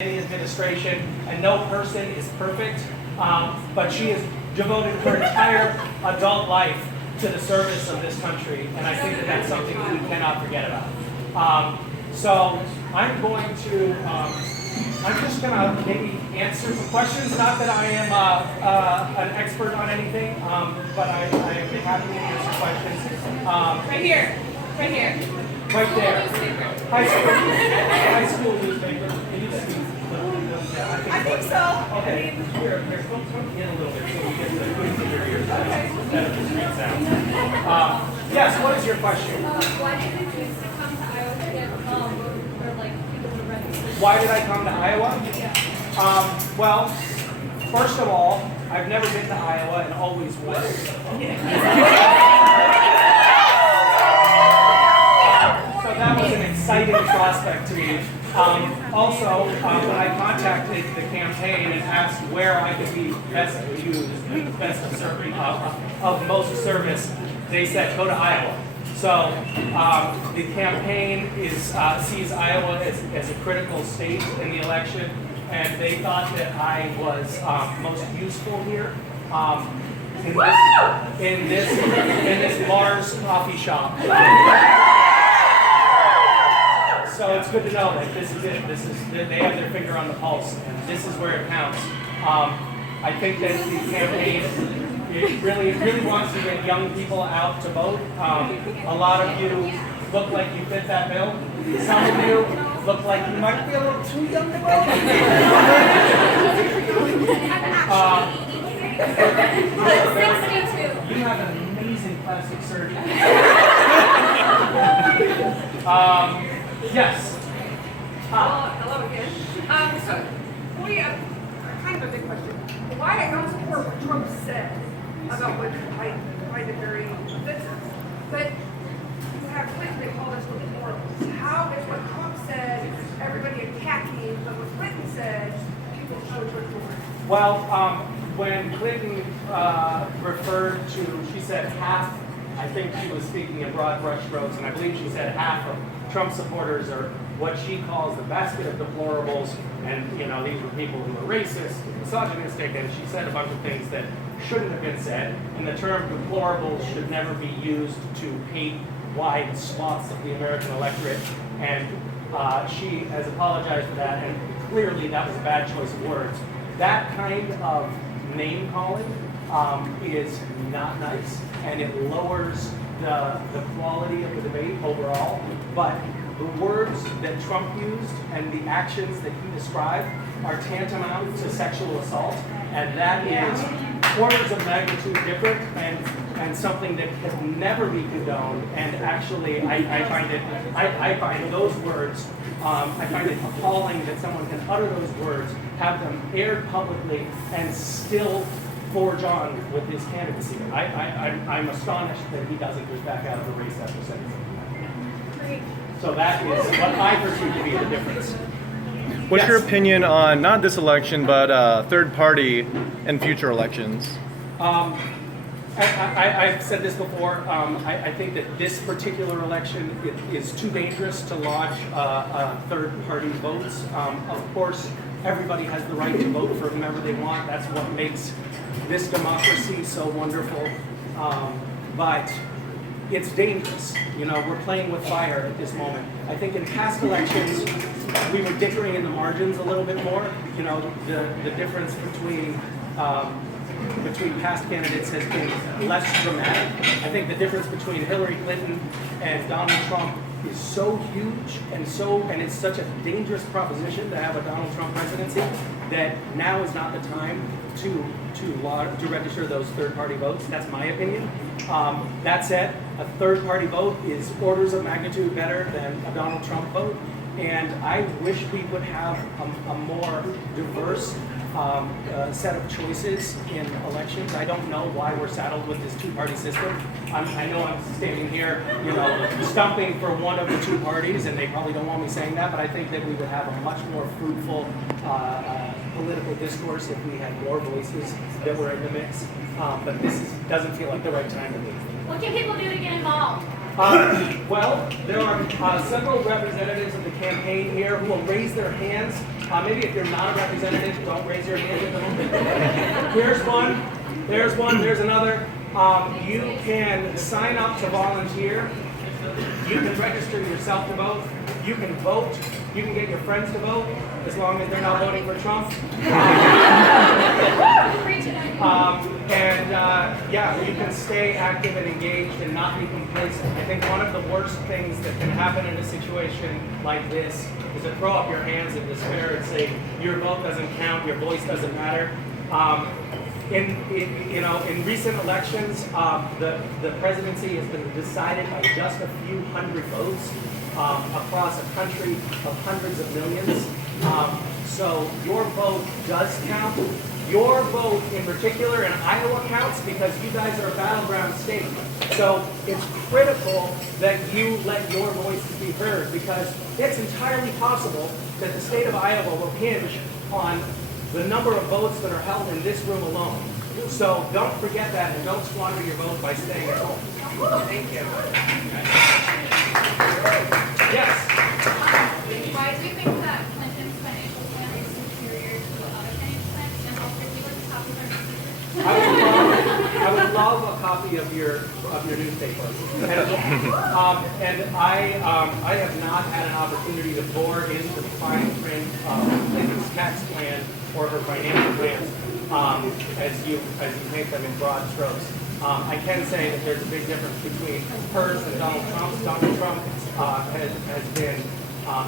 Any administration, and no person is perfect, but she has devoted her entire adult life to the service of this country, and I think that that's something that we cannot forget about. So I'm going to, I'm just going to maybe answer some questions. Not that I am an expert on anything, but I am happy to answer questions. Right here. Right here. Right there. High school newspaper. I think so. Okay. Here, come in a little bit so we get the good in your ears. Instead of the street sound. Yes, what is your question? Why did you choose to come to Iowa to get or like people to register? Why did I come to Iowa? Yeah. Well, first of all, I've never been to Iowa and always will. So that was an exciting prospect to me. Also, when I contacted the campaign and asked where I could be best used, best of most service, they said go to Iowa. So the campaign sees Iowa as a critical state in the election, and they thought that I was most useful here in this Mars coffee shop. So it's good to know that this is it. They have their finger on the pulse, and this is where it counts. I think that the campaign really wants to get young people out to vote. A lot of you look like you fit that bill. Some of you look like you might be a little too young to vote. You have an amazing plastic surgeon. Yes. Hello again. So, we have kind of a big question. Why I don't support what Trump said about what I find it very offensive. But you have Clinton, they call us deplorables. How is what Trump said, everybody attacking, but what Clinton said, people show support? Well, when Clinton referred to, she said half, I think she was speaking in broad brush strokes, and I believe she said half of Trump supporters are what she calls the basket of deplorables, and these were people who were racist, misogynistic, and she said a bunch of things that shouldn't have been said, and the term deplorables should never be used to paint wide swaths of the American electorate, and she has apologized for that, and clearly that was a bad choice of words. That kind of name calling is not nice, and it lowers the quality of the debate overall. But the words that Trump used and the actions that he described are tantamount to sexual assault, and that is orders of magnitude different and something that can never be condoned. And actually, I find those words, I find it appalling that someone can utter those words, have them aired publicly, and still forge on with his candidacy. I'm astonished that he doesn't just back out of the race after saying something like that. So that is what I perceive to be the difference. What's Yes. your opinion on, not this election, but third party and future elections? I've said this before. I think that this particular election is too dangerous to lodge third-party votes. Of course, everybody has the right to vote for whomever they want. That's what makes this democracy so wonderful. But it's dangerous. We're playing with fire at this moment. I think in past elections, we were dickering in the margins a little bit more. The difference between past candidates has been less dramatic. I think the difference between Hillary Clinton and Donald Trump is so huge and it's such a dangerous proposition to have a Donald Trump presidency that now is not the time to register those third-party votes. That's my opinion. That said, a third-party vote is orders of magnitude better than a Donald Trump vote, and I wish we would have a more diverse set of choices in elections. I don't know why we're saddled with this two-party system. I know I'm standing here, stumping for one of the two parties, and they probably don't want me saying that, but I think that we would have a much more fruitful political discourse if we had more voices that were in the mix. But this doesn't feel like the right time to be. What can people do to get involved? Well, there are several representatives of the campaign here who will raise their hands Maybe if you're not a representative, don't raise your hand at the moment. Here's one, there's another. You can sign up to volunteer. You can register yourself to vote. You can vote. You can get your friends to vote, as long as they're not voting for Trump. Yeah, you can stay active and engaged and not be complacent. I think one of the worst things that can happen in a situation like this is to throw up your hands in despair and say your vote doesn't count, your voice doesn't matter. In recent elections, the presidency has been decided by just a few hundred votes across a country of hundreds of millions. So your vote does count. Your vote in particular in Iowa counts because you guys are a battleground state. So it's critical that you let your voice be heard, because it's entirely possible that the state of Iowa will hinge on the number of votes that are held in this room alone. So don't forget that, and don't squander your vote by staying at home. Thank you. Yes? Why do you think that Clinton's financial plan is superior to other candidates' plans, and also if you were to copy her newspaper? I would love a copy of your newspaper. And I have not had an opportunity to bore into the fine print of Clinton's tax plan or her financial plans as you make them in broad strokes. I can say that there's a big difference between hers and Donald Trump's. Donald Trump has been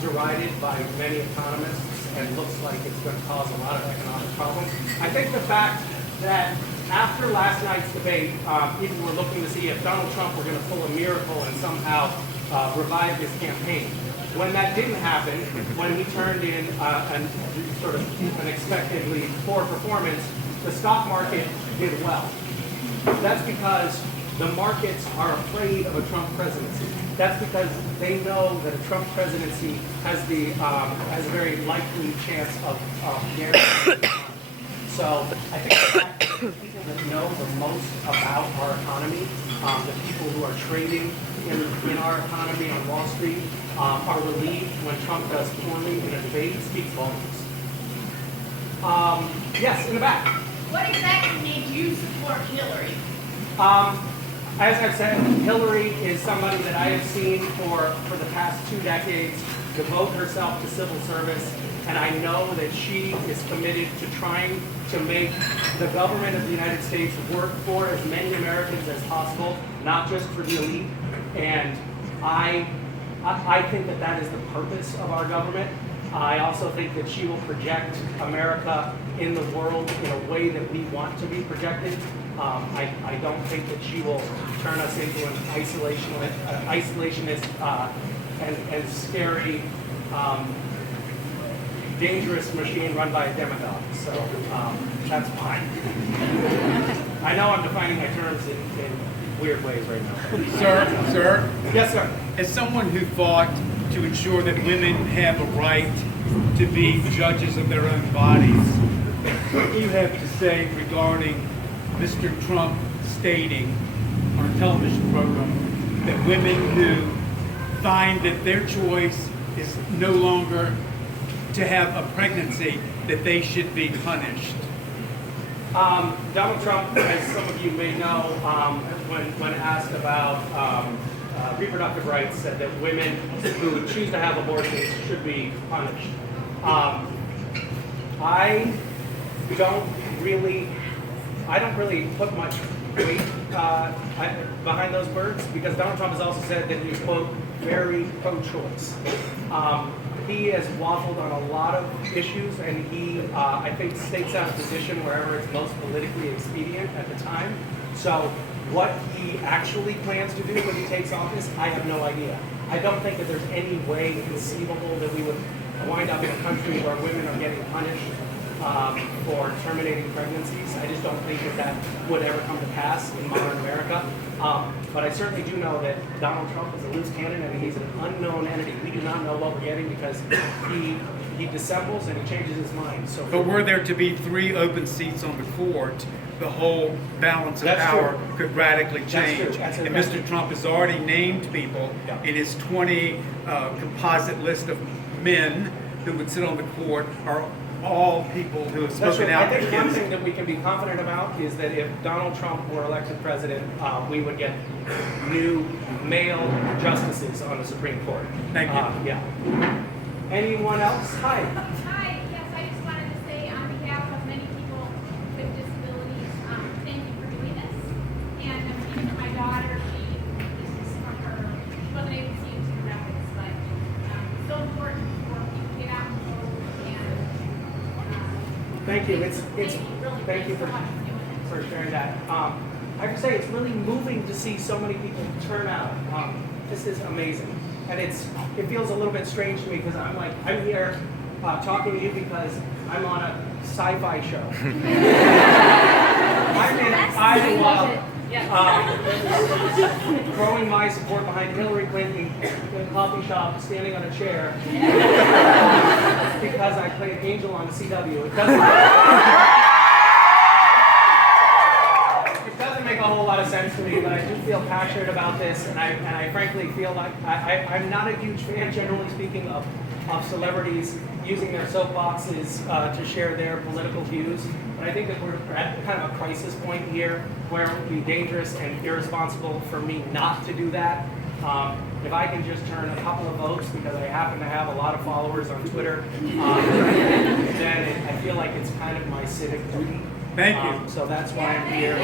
derided by many economists and looks like it's going to cause a lot of economic problems. I think the fact that after last night's debate, people were looking to see if Donald Trump were going to pull a miracle and somehow revive his campaign. When that didn't happen, when he turned in sort of an expectedly poor performance, the stock market did well. That's because the markets are afraid of a Trump presidency. That's because they know that a Trump presidency has a very likely chance of guaranteeing. So I think the fact that the people that know the most about our economy, the people who are trading in our economy on Wall Street, are relieved when Trump does poorly in a debate, speaks volumes. Yes, in the back. What exactly made you support Hillary? As I've said, Hillary is somebody that I have seen for the past 2 decades devote herself to civil service, and I know that she is committed to trying to make the government of the United States work for as many Americans as possible, not just for the elite. And I think that that is the purpose of our government. I also think that she will project America in the world in a way that we want to be projected. I don't think that she will turn us into an isolationist and scary, dangerous machine run by a demagogue. So that's fine. I know I'm defining my terms in weird ways right now. Sir? Yes, sir. As someone who fought to ensure that women have a right to be judges of their own bodies, what do you have to say regarding Mr. Trump stating on a television program that women who find that their choice is no longer to have a pregnancy, that they should be punished? Donald Trump, as some of you may know, when asked about reproductive rights, said that women who choose to have abortions should be punished. I don't really put much weight behind those words, because Donald Trump has also said that he's, quote, very pro-choice. He has waffled on a lot of issues, and he, I think, stakes out a position wherever it's most politically expedient at the time. So what he actually plans to do when he takes office, I have no idea. I don't think that there's any way conceivable that we would wind up in a country where women are getting punished for terminating pregnancies. I just don't think that that would ever come to pass in modern America. But I certainly do know that Donald Trump is a loose cannon and he's an unknown entity. We do not know what we're getting because he dissembles and he changes his mind. So, But were there to be 3 open seats on the court, the whole balance of That's power true. could radically That's change. true. That's And true. Mr. Trump has already named people Yeah. in his 20 composite list of men who would sit on the court are all people who have That's spoken right. out I think one against. thing that we can be confident about is that if Donald Trump were elected president, we would get new male justices on the Supreme Court. Thank you. Yeah. Anyone else? Hi. Hi, yes, I just wanted to say on behalf of many people with disabilities, thank you for doing this. And I'm speaking for my daughter, this is from her, she wasn't able to see it to the graphics, but it's so important for people to get out and vote and Thank you. It's really thank you so for much for doing this. for sharing that. I have to say it's really moving to see so many people turn out. This is amazing, and it feels a little bit strange to me because I'm here talking to you because I'm on a sci-fi show. I'm in Iowa. Growing my support behind Hillary Clinton in a coffee shop, standing on a chair, because I played Angel on the CW. It doesn't make a whole lot of sense to me, but I do feel passionate about this, and I frankly feel like I'm not a huge fan, generally speaking, of celebrities using their soapboxes to share their political views. But I think that we're at kind of a crisis point here where it would be dangerous and irresponsible for me not to do that. If I can just turn a couple of votes because I happen to have a lot of followers on Twitter, then I feel like it's kind of my civic duty. Thank you. So that's why I'm here.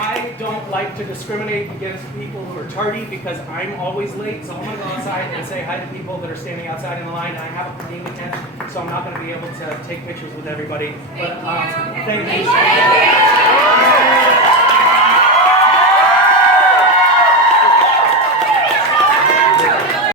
I don't like to discriminate against people who are tardy because I'm always late, so I'm going to go outside and say hi to people that are standing outside in the line, and I have a plane to catch, so I'm not going to be able to take pictures with everybody. But thank you.